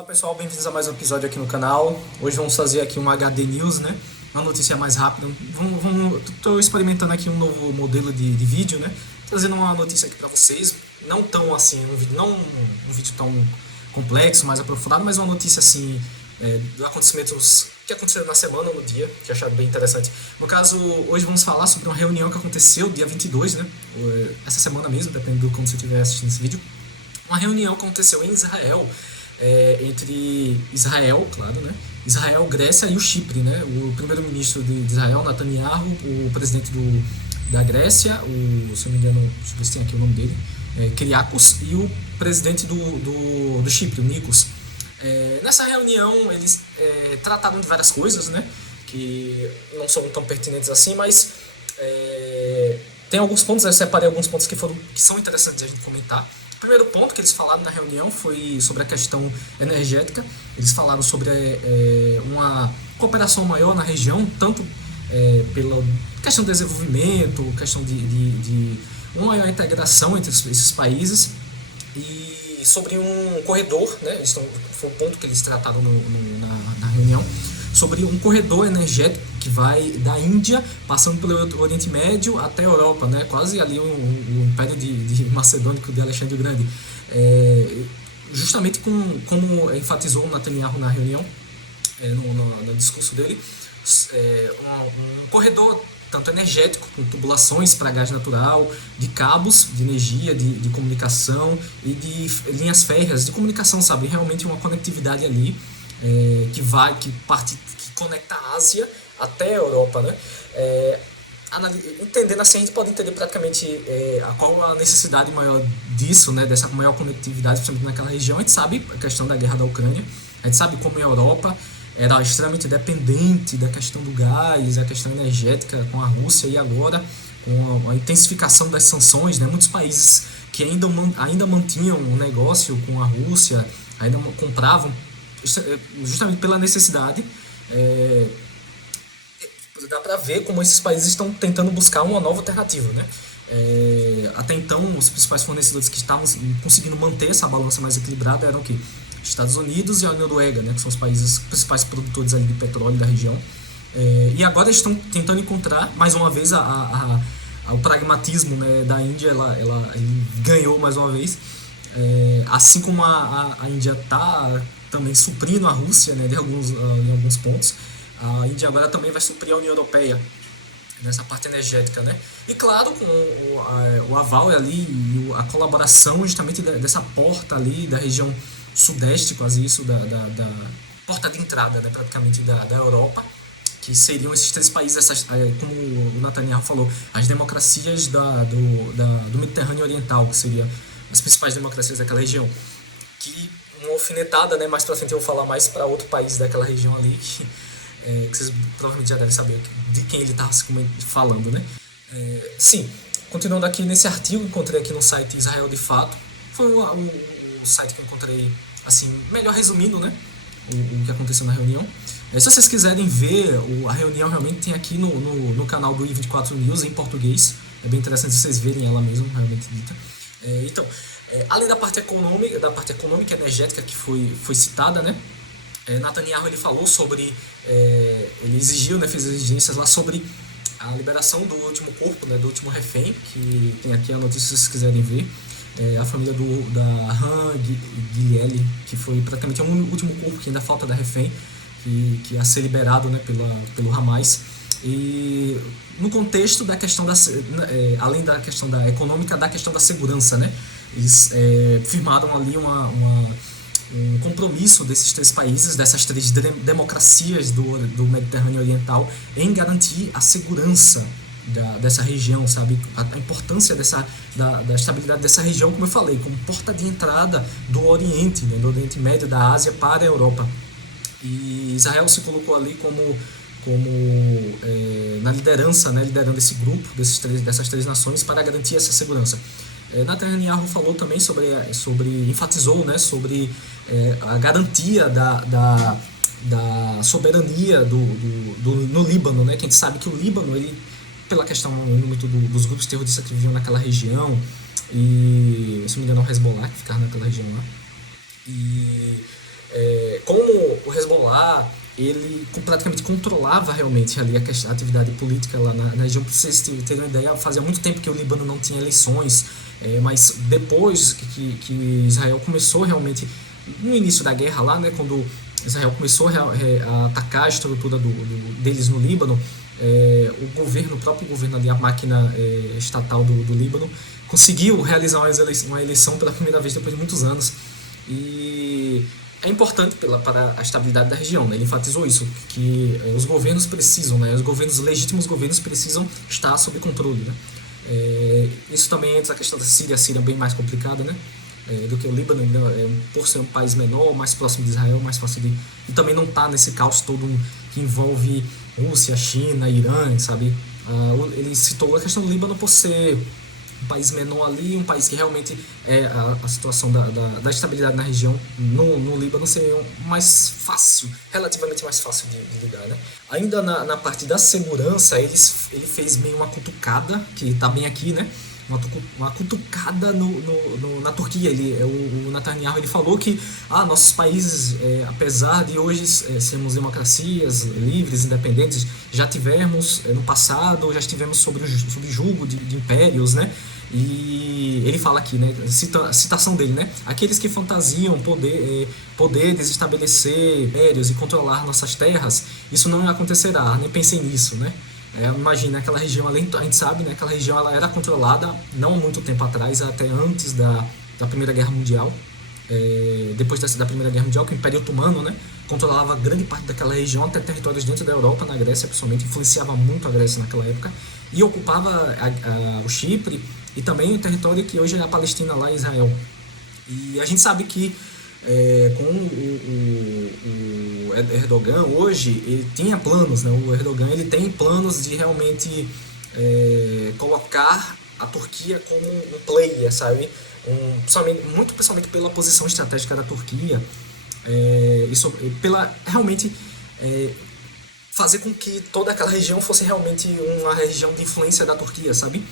Olá pessoal, bem-vindos a mais um episódio aqui no canal. Hoje vamos fazer aqui um HD News, né? Uma notícia mais rápida. Estou experimentando aqui um novo modelo de vídeo, né? Trazendo uma notícia aqui para vocês. Não tão assim, não um vídeo tão complexo, mais aprofundado, mas uma notícia assim, de acontecimentos que aconteceram na semana, no dia, que eu achei bem interessante. No caso, hoje vamos falar sobre uma reunião que aconteceu dia 22, né? Essa semana mesmo, dependendo de quando você estiver assistindo esse vídeo. Uma reunião que aconteceu em Israel, entre Israel, claro, né? Israel, Grécia e o Chipre, né? O primeiro-ministro de Israel, Netanyahu, o presidente da Grécia, se eu não me engano, deixa eu ver se tem aqui o nome dele, Kyriakos, e o presidente do Chipre, o Nikos. Nessa reunião eles trataram de várias coisas, né? Que não são tão pertinentes assim, mas tem alguns pontos, eu separei alguns pontos que são interessantes de a gente comentar. O primeiro ponto que eles falaram na reunião foi sobre a questão energética. Eles falaram sobre uma cooperação maior na região, tanto pela questão do desenvolvimento, questão de uma maior integração entre esses países, e sobre um corredor, né? Foi o ponto que eles trataram na reunião, sobre um corredor energético que vai da Índia, passando pelo Oriente Médio até a Europa, né? Quase ali o Império de Macedônico de Alexandre o Grande. Justamente como enfatizou o Netanyahu na reunião, no discurso dele, um corredor tanto energético, com tubulações para gás natural, de cabos de energia, de comunicação e de linhas férreas de comunicação, sabe? Realmente uma conectividade ali que conecta a Ásia até a Europa, né? Entendendo assim, a gente pode entender praticamente qual a necessidade maior disso, né? Dessa maior conectividade, principalmente naquela região. A gente sabe a questão da guerra da Ucrânia, a gente sabe como a Europa era extremamente dependente da questão do gás, a questão energética com a Rússia, e agora com a intensificação das sanções, né? Muitos países que ainda mantinham um negócio com a Rússia, ainda compravam justamente pela necessidade. Dá para ver como esses países estão tentando buscar uma nova alternativa, né? Até então, os principais fornecedores que estavam conseguindo manter essa balança mais equilibrada eram o quê? Estados Unidos e a Noruega, né? Que são os principais produtores ali de petróleo da região. E agora eles estão tentando encontrar, mais uma vez, o pragmatismo, né, da Índia. Ele ganhou mais uma vez. Assim como a Índia está também suprindo a Rússia, né, em alguns pontos, a Índia agora também vai suprir a União Europeia nessa parte energética, né? E claro, com o aval ali e a colaboração justamente dessa porta ali da região sudeste, quase isso, da porta de entrada, né, praticamente da Europa, que seriam esses três países, como o Netanyahu falou, as democracias do Mediterrâneo Oriental, que seriam as principais democracias daquela região. Que uma alfinetada, né, mais pra frente eu vou falar mais para outro país daquela região ali, que vocês provavelmente já devem saber de quem ele estava falando, né? Sim, continuando aqui nesse artigo, encontrei aqui no site Israel de Fato. Foi o site que eu encontrei, assim, melhor resumindo, né, o que aconteceu na reunião. Se vocês quiserem ver a reunião, realmente tem aqui no canal do I24 News em português. É bem interessante vocês verem ela mesmo, realmente dita. Então, além da parte econômica e energética que foi citada, né, Netanyahu ele falou sobre, ele exigiu, né, fez exigências lá sobre a liberação do último corpo, né, do último refém, que tem aqui a notícia se vocês quiserem ver. A família da Han Gileli, que foi praticamente o último corpo que ainda falta da refém, que ia ser liberado, né, pelo Hamas. E no contexto da questão além da questão da econômica, da questão da segurança, né? Eles firmaram ali um compromisso desses três países, dessas três democracias do Mediterrâneo Oriental, em garantir a segurança dessa região, sabe? A importância da estabilidade dessa região, como eu falei, como porta de entrada do Oriente, né? Do Oriente Médio, da Ásia para a Europa. E Israel se colocou ali como na liderança, né? Liderando esse grupo dessas três nações para garantir essa segurança. Netanyahu falou também enfatizou, né, sobre a garantia da soberania no Líbano, né, que a gente sabe que o Líbano, ele, pela questão muito dos grupos terroristas que viviam naquela região, e se não me engano o Hezbollah que ficava naquela região lá, e ele praticamente controlava realmente ali a atividade política lá na região. Para vocês terem uma ideia, fazia muito tempo que o Líbano não tinha eleições, mas depois que Israel começou realmente, no início da guerra lá, né, quando Israel começou a atacar a estrutura deles no Líbano, o próprio governo ali, a máquina estatal do Líbano, conseguiu realizar uma eleição pela primeira vez depois de muitos anos. E é importante para a estabilidade da região, né? Ele enfatizou isso, que os governos precisam, né? Os legítimos governos precisam estar sob controle, né? Isso também entra a questão da Síria. A Síria é bem mais complicada, né? Do que o Líbano, por ser um país menor, mais próximo de Israel, mais fácil de... E também não está nesse caos todo que envolve Rússia, China, Irã, sabe? Ele citou a questão do Líbano por ser um país menor ali, um país que realmente a situação da estabilidade na região, no Líbano, seria mais fácil, relativamente mais fácil de lidar, né? Ainda na parte da segurança, ele fez meio uma cutucada, que tá bem aqui, né? Uma cutucada na Turquia. O Netanyahu, ele falou que nossos países, apesar de hoje sermos democracias livres, independentes, já tivemos no passado, já estivemos sob julgo de impérios, né? E ele fala aqui, né, citação dele, né, aqueles que fantasiam poder desestabelecer impérios e controlar nossas terras, isso não acontecerá, nem pensem nisso, né? Imagina aquela região, a gente sabe, né, aquela região ela era controlada não há muito tempo atrás, até antes da Primeira Guerra Mundial. Depois da Primeira Guerra Mundial, que o Império Otomano, né, controlava grande parte daquela região, até territórios dentro da Europa, na Grécia principalmente, influenciava muito a Grécia naquela época, e ocupava o Chipre e também o território que hoje é a Palestina, lá em Israel. E a gente sabe que com o Erdogan hoje, ele tinha planos, né? O Erdogan, ele tem planos de realmente colocar a Turquia como um player, sabe? Muito principalmente pela posição estratégica da Turquia, realmente fazer com que toda aquela região fosse realmente uma região de influência da Turquia, sabe?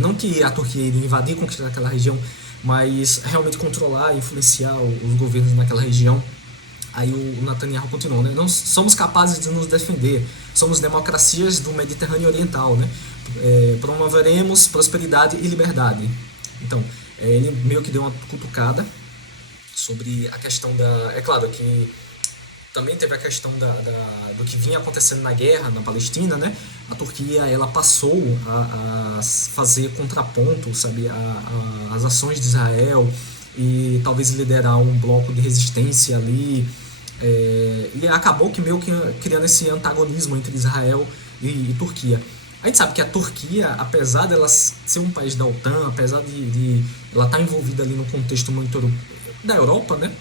Não que a Turquia iria invadir e conquistar aquela região, mas realmente controlar e influenciar os governos naquela região. Aí o Netanyahu continuou, né? Não somos capazes de nos defender, somos democracias do Mediterrâneo Oriental, né? Promoveremos prosperidade e liberdade. Então, ele meio que deu uma cutucada sobre a questão da... É claro que também teve a questão do que vinha acontecendo na guerra na Palestina, né? A Turquia, ela passou a fazer contraponto, sabe, às ações de Israel, e talvez liderar um bloco de resistência ali, e acabou que meio que criando esse antagonismo entre Israel e Turquia. A gente sabe que a Turquia, apesar dela ser um país da OTAN, apesar de ela estar envolvida ali no contexto muito da Europa, né?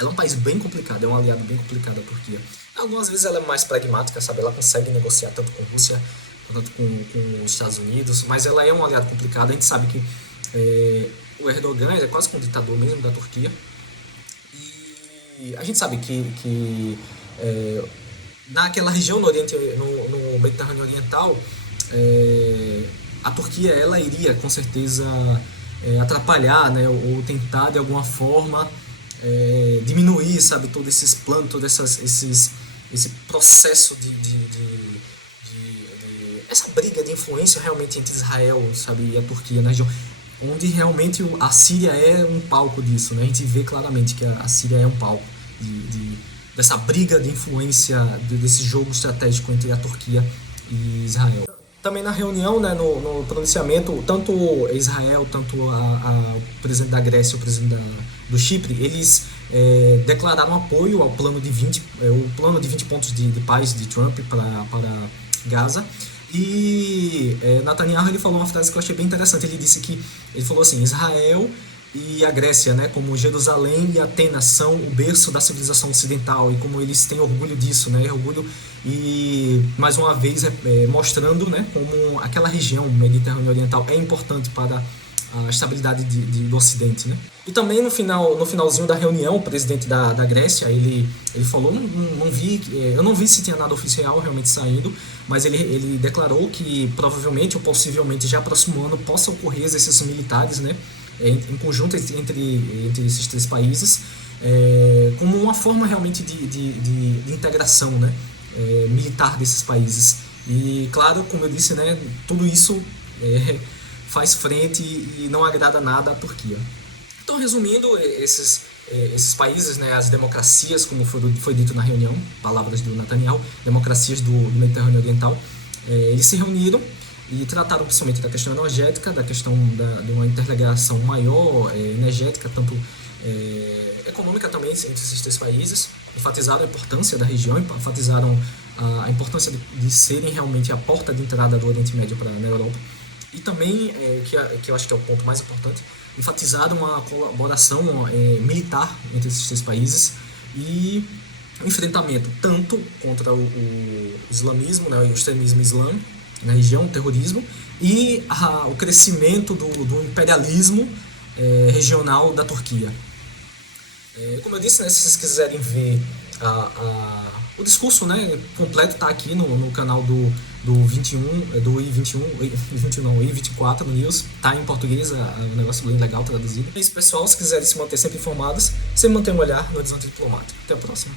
Ela é um país bem complicado, é um aliado bem complicado a Turquia. Algumas vezes ela é mais pragmática, sabe? Ela consegue negociar tanto com a Rússia quanto com os Estados Unidos, mas ela é um aliado complicado. A gente sabe que o Erdogan é quase um ditador mesmo da Turquia. E a gente sabe que naquela região no Mediterrâneo Oriental, a Turquia ela iria com certeza atrapalhar, né, ou tentar de alguma forma diminuir, sabe, todos esses planos, esse processo essa briga de influência realmente entre Israel, sabe, e a Turquia na região, onde realmente a Síria é um palco disso, né? A gente vê claramente que a Síria é um palco dessa briga de influência, desse jogo estratégico entre a Turquia e Israel. Também na reunião, né, no pronunciamento, tanto Israel, tanto o presidente da Grécia e o presidente do Chipre, eles declararam apoio ao plano de 20 pontos de paz de Trump para Gaza. E Netanyahu, ele falou uma frase que eu achei bem interessante. Ele falou assim: Israel e a Grécia, né, como Jerusalém e Atenas são o berço da civilização ocidental, e como eles têm orgulho disso, né, orgulho, e mais uma vez mostrando, né, como aquela região Mediterrâneo Oriental é importante para a estabilidade do Ocidente, né? E também no finalzinho da reunião, o presidente da Grécia, ele falou, eu não vi se tinha nada oficial realmente saindo, mas ele declarou que provavelmente ou possivelmente já próximo ano possa ocorrer exercícios militares, né, em conjunto entre esses três países, como uma forma realmente de integração, né, militar desses países. E claro, como eu disse, né, tudo isso faz frente e não agrada nada à Turquia. Então, resumindo, esses países, né, as democracias, como foi dito na reunião, palavras do Netanyahu, democracias do Mediterrâneo Oriental, eles se reuniram e trataram principalmente da questão energética, da questão de uma interligação maior energética, tanto econômica também entre esses três países, enfatizaram a importância da região, enfatizaram a importância de serem realmente a porta de entrada do Oriente Médio na Europa, e também, que eu acho que é o ponto mais importante, enfatizaram uma colaboração militar entre esses três países e o enfrentamento tanto contra o islamismo, né, o extremismo islâmico na região, o terrorismo, e o crescimento do imperialismo regional da Turquia. Como eu disse, né, se vocês quiserem ver o discurso, né, completo, está aqui no canal do 21, do I21, I21 não, I24 no News, tá em português, um negócio bem legal traduzido. É isso, pessoal, se quiserem se manter sempre informados, sempre mantenham um olhar no Horizonte Diplomático. Até a próxima.